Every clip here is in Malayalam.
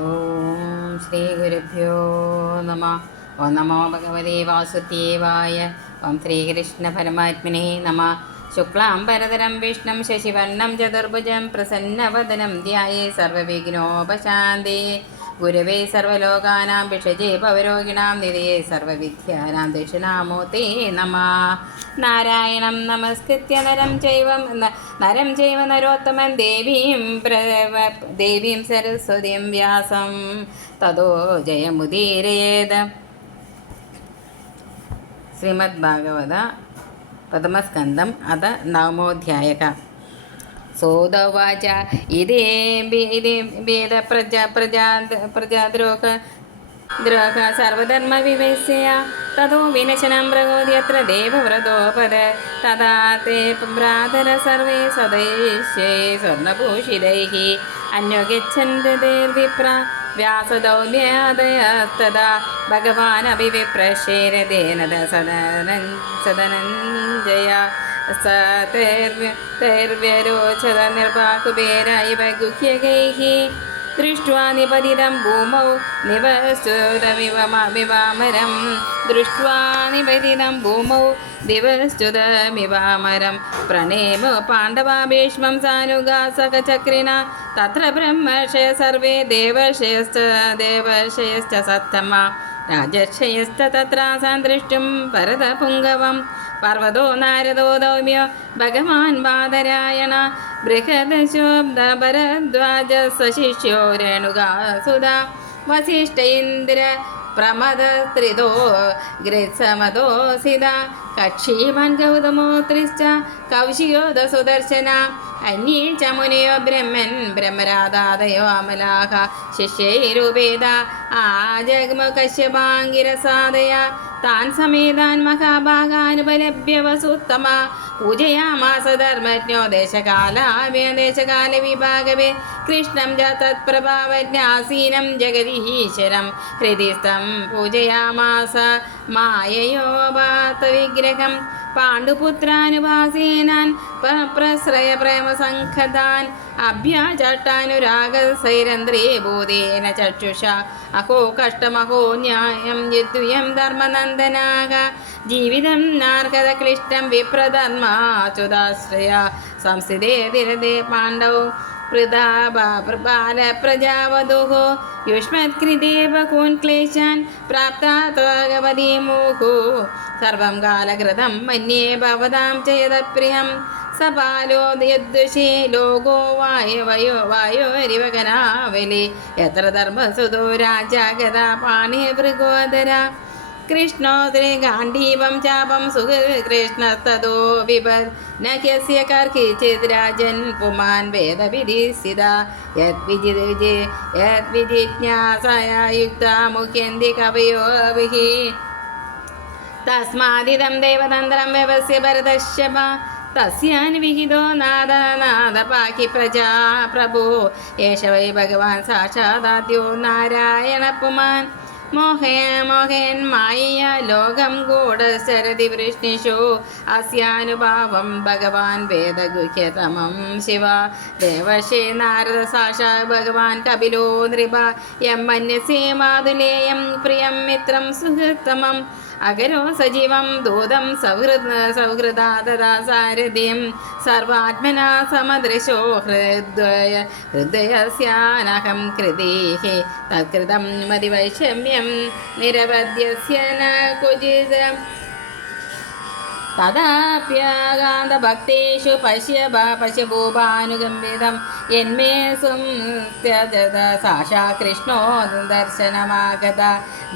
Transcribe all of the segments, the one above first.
ഓം ശ്രീ ഗുരുഭ്യോ നമ ഓം നമോ ഭഗവതേ വാസുദേവായ ഓം ശ്രീകൃഷ്ണ പരമാത്മനെ നമ ശുക്ലാം പരതരം വിഷ്ണം ശശിവർണം ചതുർഭുജം പ്രസന്നവദനം ധ്യായേ സർവവിഘ്നോപശാന്തി ഗുരവേ സർവലോകാനാം ഭിഷജേ പവരോഗിണാം നിധയേ സർവവിദ്യാനാം ദക്ഷിണാമൂർത്തേ നമ. നാരായണം നമസ്കൃത്യ നരം ചൈവം നരം ചൈവ നരോത്തമം ദേവീം ദേവീം സരസ്വതീം വ്യാസം. തതോ ജയമുദീരയേത്. ശ്രീമദ് ഭാഗവത പ്രഥമസ്കന്ധം അത നവമോധ്യായക. സൂതവാച ഇതേ ഭേദ പ്രജ പ്രജാ പ്രജാദ്രോഹ ദ്രോഹ സർവധർമ്മ വിവേശ്യ തതോ വിനശനം പ്രകോദ്യത്ര ദേവവ്രതോപര തഥാ തേ ഭ്രാതര സർവേ സദൈശ്യേ സ്വർണഭൂഷിതൈः അന്വഗച്ഛന്ത് ദേർവിപ്ര വ്യാസദൗന്യാദയത്തദാ ഭഗവാനഭിവിപ്രശേരതേനദ സദനൻ സദനഞ്ജയ. तैर्व्यरोचत निर्वाकुबेर इव गुह्यगैः दृष्ट्वा निपतितं भूमौ निवस्तुतमिव विवामरं दृष्ट्वा निपतितं भूमौ दिवस्तुतमिवामरं प्रणेम पाण्डवा भीष्मं सानुगासकचक्रिणा तत्र ब्रह्मर्षय सर्वे देवर्षयश्च देवर्षयश्च सत्तमा ദൃഷ്ടും ഭരതപുങ്കവം. പർവതോ നാരദോ ദൗമ്യോ ഭഗവാൻ ബാദരായണ ബൃഹദശോബ്ദരദ്വാജ സശിഷ്യോ രേണുകാസുത വസിഷ്ഠ ഇന്ദ്ര പ്രമദത്രിതോ ഗ്രസമദോസിത കക്ഷീമാൻ ഗൗതമോ ത്രിശ്ച കൗശിയോദ സുദർശന അന്യേ മുനയോ ബ്രഹ്മൻ ബ്രഹ്മരാധാദയോ അമലാഹ ശിഷ്യൈരൂപേദ ആജഗ്മ കശ്യപാങ്കിരസാദയ താൻ സമേതാൻ മഹാഭാഗാനുപലഭ്യ വസുത്തമ പൂജയാമാസ ധർമ്മജ്ഞോ കൃഷ്ണം ച തത്പ്രഭാവജ്ഞാസീനം ജഗതീശ്വരം ഹൃദിസ്ഥം പൂജയാമാസ മായയോപാത്ത വിഗ്രഹം. പാണ്ഡുപുത്രാനുഭാസീനാൻ പ്രശ്രയ പ്രേമസംഘതാൻ അഭ്യാചട്ടാനുരാഗസൈരന്ധ്രേ ഭൂതേന ചക്ഷുഷ. അഹോ കഷ്ടമഹോ ന്യായം യദ്വയം ധർമ്മനന്ദനാക ജീവിതം നാർഗത ക്ലിഷ്ടം വിപ്രധർമാച്യുതാശ്രയ സംസ്ഥിതേ തിരതേ പാണ്ഡവ ബാലപ്രജാവധുः युष्मत्कृतेव कोन् क्लेशान् प्राप्ता त्वगवती मोहो सर्वं कालकृतं मन्ये भवतां च यदप्रियं स बालो यद्दुषे लोको वायवयो वायोरिवगनावलि यत्र धर्मसुतो राजा गदा पाणे भृगोदरा कृष्णोदरे गाण्डीवं चापं सुकृष्णस्ततो विभर् न ह्यस्य कर्हिचित् राजन् पुमान् वेदविधिसिदा यद्विजित् विजि यद्विजिज्ञासया युक्ता मुह्यन्ति कवयोभिः तस्मादिदं देवतन्त्रं व्यवस्य भरतश्यप तस्यान्विहितो नाद नाद पाहि प्रजा प्रभो एष वै भगवान् साक्षादाद्यो नारायणपुमान् മോഹേൻ മോഹേൻ മായ ലോകം ഗൂഢസരതി വൃഷ്ണിഷു അസ്യാനുഭാവം ഭഗവാൻ വേദഗുഹ്യതമം ശിവ. ദേവശേ നാരദ സാക്ഷാ ഭഗവാൻ കപിലോ നൃപ. യം മന്യസേ മാതുലേയം പ്രിയം മിത്രം സുഹൃത്തമം. അകരോ സജീവം ദൂതം സൗഹൃദ സൗഹൃദാതദാ സാരഥിം സർവാത്മന സമദൃശോ ഹൃദയ ഹൃദയസ്യാനഹം കൃതേഹ. തത്കൃതം മതിവൈഷമ്യം നിരവധ്യസ്യ ന കുചിതം. തഥാപ്യാകാന്തഭക്തേഷു പശ്യ പശ്യ ഭൂപാനുഗമ്പിതം എന്മേ സംത്യജത സാക്ഷാ കൃഷ്ണോ ദർശനമാഗത.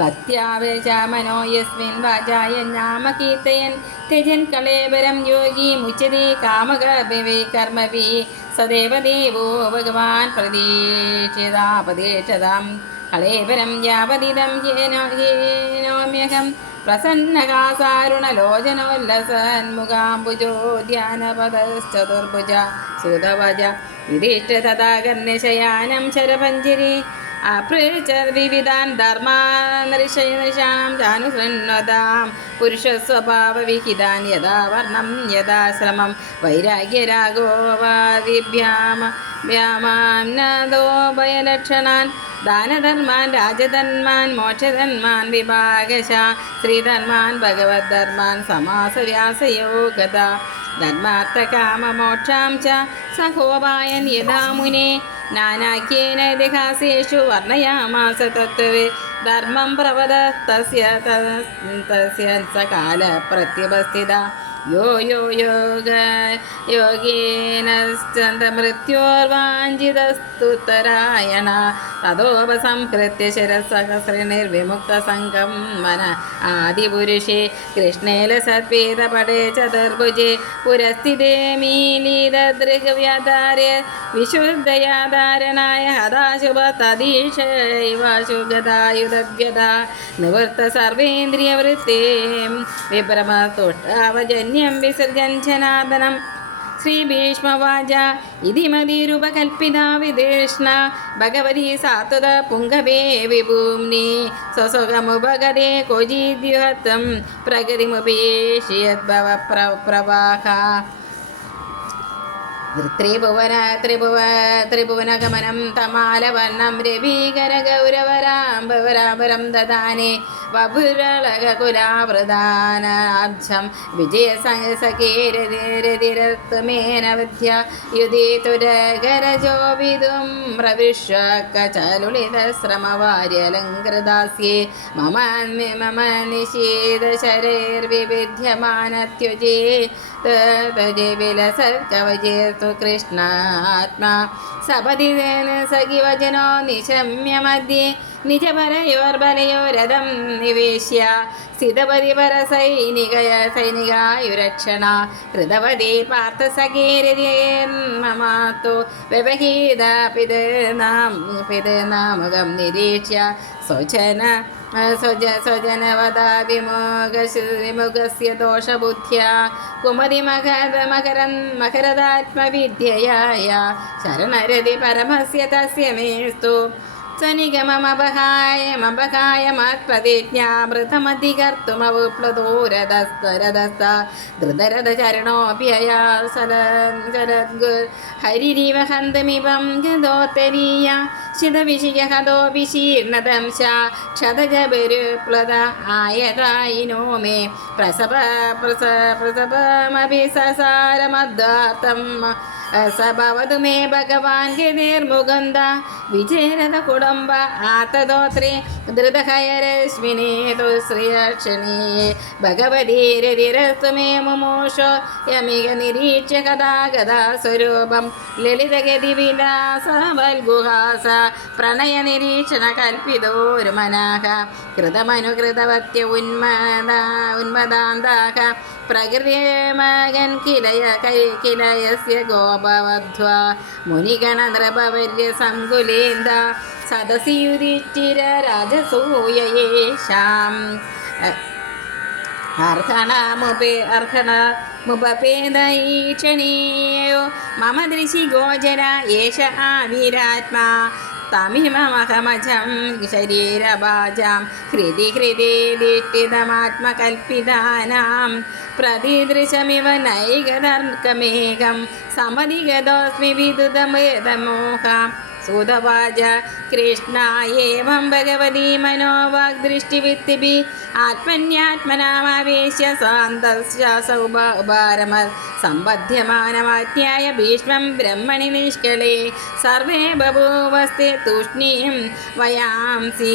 ഭക്ത്യാവശമനോ യസ്മിൻ വാചായ നാമകീർത്തയൻ ത്യജൻ കളേബരം യോഗി മുച്ചതി കാമകർഭവി കർമ്മവി. സദേവദേവോ ഭഗവാൻ പ്രതീക്ഷിതാ പ്രതീക്ഷിതാം കളേബരം യാവതിതം ഹേനോ ഹേനോമ്യഹം. പ്രസന്നകാസാരുണലോചനോല്ലസന്മുഖാംബുജോധ്യാനപദശ്ചതുർഭുജ സുതവജ നിരീഷ്ടതഥാകർണിശയാനം ശരപഞ്ചിരി അപൃചർവിവിധാൻ ധർമാനൃഷാം ചാനുസൃണ്വതാം പുരുഷസ്വഭാവവിഹിതാൻ യഥാ വർണം യഥാശ്രമം വൈരാഗ്യരാഘോവാദിഭ്യാമ വ്യാമാനദോഭയലക്ഷണാൻ ദാനധർമാൻ രാജധർമാൻ മോക്ഷധർമാൻ വിഭാഗശ ശ്രീധർമാൻ ഭഗവത് ധർമാൻ സമാസവ്യാസയോഗത ധർമാർത്ഥകാമമോക്ഷാം ച സഹോപായൻ യഥാ മുനെ നാനാഖ്യേന ഇതിഹാസേഷു വർണയാമാസ തത്വേ ധർമ്മം പ്രവദ തസ്യ തസ്യ സകാല പ്രത്യപസ്ഥിത യോ യോ യോഗ യോഗേനശ്ചന്ദ്രമൃത്യോർവാഞ്ചിതസ്തുത്തരായണ തതോപസംഹൃത്യ ശിരസഹസ്രനിർവിമുക്തസംഗം വന ആദിപുരുഷേ കൃഷ്ണേല സത്വേദപടേ ചതുർഭുജേ പുരസ്ഥിതേ മീലിതദൃഗവ്യാധാര്യ വിശുദ്ധയാധാരണായ ഹതാശുഭ തദീശൈവാശുഗതായുധവ്യത നിവൃത്ത സർവേന്ദ്രിയവൃത്തേ यं विसृजन् श्रीभीष्मवाच इति मदीरुपकल्पिता विदेष्णा भगवती सातुद पुङ्गवे विभूम्नि स्वसुगमुभगदे प्र प्रवाहा ത്രിഭുവന ത്രിഭുവ ത്രിഭുവനഗമനം തമാലവർണം രവീകരഗൗരവരാംബവരാപരം ദദാനെ വപുരളകുലാവൃതാനാബ്ജം വിജയസംഗസകേരതിരത്വമേന വിദ്യ യുധേതുരകരജോ വിദും പ്രവിശ്യ കചലുളിതശ്രമവാര്യലങ്കൃദാസ്യേ മമ മമ തജ തജേ വിലസർക്കവജേതു കൃഷ്ണാത്മാ. സപതിദേന സഖിവചനോ നിശമ്യ മധ്യേ നിജപരയോർബലയോരഥം നിവേശ്യ. സ്ഥിതപതിപര സൈനികയ സൈനികായുരക്ഷണ. കൃതവതി പാർത്ഥസഖീരമാത്തോ വ്യവഹീത പിതൃനാം പിതൃനാമകം നിരീക്ഷ്യ. സ്വജന സ്വജ സ്വജനവതാ വിമുഖസ്യ ദോഷബുദ്ധ്യ കുമതി മകര മകരൻ മകരദാത്മവിദ്യയായ ശരണരതി പരമസ്യ തസ്യ മേസ്തു സ്വനിഗമമപഹായ ഹന്തമിവം ഗതോത്തരീയ ശിതവിഷയഹതോ വിശീർണദംശ ക്ഷതജപരുപ്ലത ആയതായിനോ മേ പ്രസവ പ്രസ പ്രസവമഭി അസഭവതുമേ ഭഗവാന്റെ നീർമുകുന്ദ വിജയനത കുടുംബ ആത്തദോത്രി ധൃതഹയരശ്മിനേ തുശ്രിയക്ഷണേ ഭഗവതീരതിരസ്തുമേ മുമോഷോ യമിക നിരീക്ഷ്യ കഥാഗതാ സ്വരൂപം ലളിതഗതി വിലാസ വൽഗുഹാസ പ്രണയ നിരീക്ഷണ കൽപ്പിതോരു മനാഹ കൃതമനുകൃതവത്യ ഉന്മദ ഉന്മദാന്താഹ പ്രകൃതിമകൻ കിലയ കൈ കിലയസ്യ ഗോപവധ്വ. മുനിഗണനൃപവല്യ സങ്കുലേന്ദ സദസിയുരിച്ചിര രാജസൂയേഷാം അർഹണമുപേ അർഹണമുപപേദീക്ഷണീയോ മമ ദൃശി ഗോചര ഏഷ ആ വീരാത്മാ തമിമമഹമജം ശരീരഭാജാം ഹൃദി ഹൃദി ദീക്ഷിതമാത്മകൽപ്പിതാനാം പ്രതിദൃശമിവ നൈകതർക്കമേകം സമധിഗതോസ്മി വിദുതമേതമോഹ സുതവാച കൃഷ്ണ ഏവം ഭഗവതി മനോവാഗ്ദൃഷ്ടിവിത്തിഭി ആത്മന്യാത്മനാമാവേശ്യ സാന്തസ്യാസൗപാരമ സമ്പദ്യമാനമാജ്ഞായ ഭീഷ്മം ബ്രഹ്മണി നിഷ്കളേ സർവേ ബഭൂവസ്തി തൂഷ്ണീം വയാംസീവദനാത്യയേ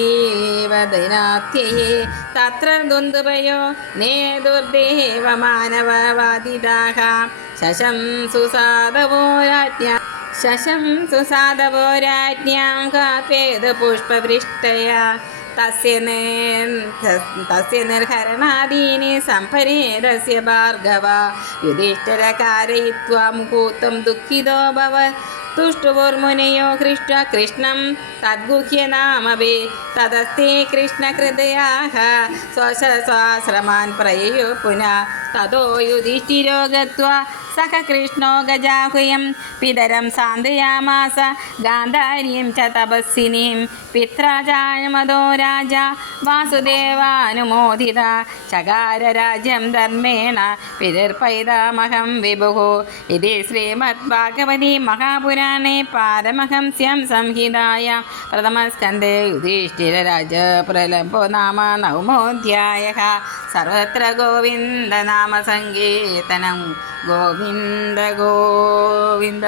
തത്ര ദുന്ദുഭയോ നേതുർദേവ മാനവവാദിതാഹ ശശം സുസാദവോ രാജ്ഞ शशं सुसादवो कापेदपुष्पवृष्टया तस्य ने तस्य निर्हरणादीनि सम्परेरस्य भार्गव। युधिष्ठिरकारयित्वा मुहूर्तं दुःखितो भवत् तुष्टुवोर्मुनयो हृष्ट्वा कृष्णं तद्गुह्य नामपि तदस्ति कृष्णकृदयाः प्रययो पुनः। ततो युधिष्ठिरो गत्वा സഹ കൃഷ്ണോ ഗജാഹുയം. പിതരം സാന്ത്വയാമാസ. ഗാന്ധാരീം ച തപസ്സിനീം പിത്രാചായമതോ രാജ. വാസുദേവാനുമോദിത. ചകാര രാജ്യം ധർമ്മേണ. പിതർപൈതാമഹം വിഭുഃ ഇതി ശ്രീമദ്ഭാഗവതി മഹാപുരാ പുരാണേ പാരമഹംസ്യം സംഹിതായ. പ്രഥമസ്കന്ധേ യുധിഷ്ഠിരരാജ പ്രലംബോ നാമ നവമോധ്യായ സർവത്ര ഗോവിന്ദ ಗೋವಿಂದ ಗೋವಿಂದ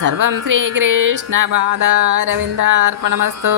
ಸರ್ವಂ ಶ್ರೀಕೃಷ್ಣ ಪಾದಾರವಿಂದ ಅರ್ಪಣಮಸ್ತು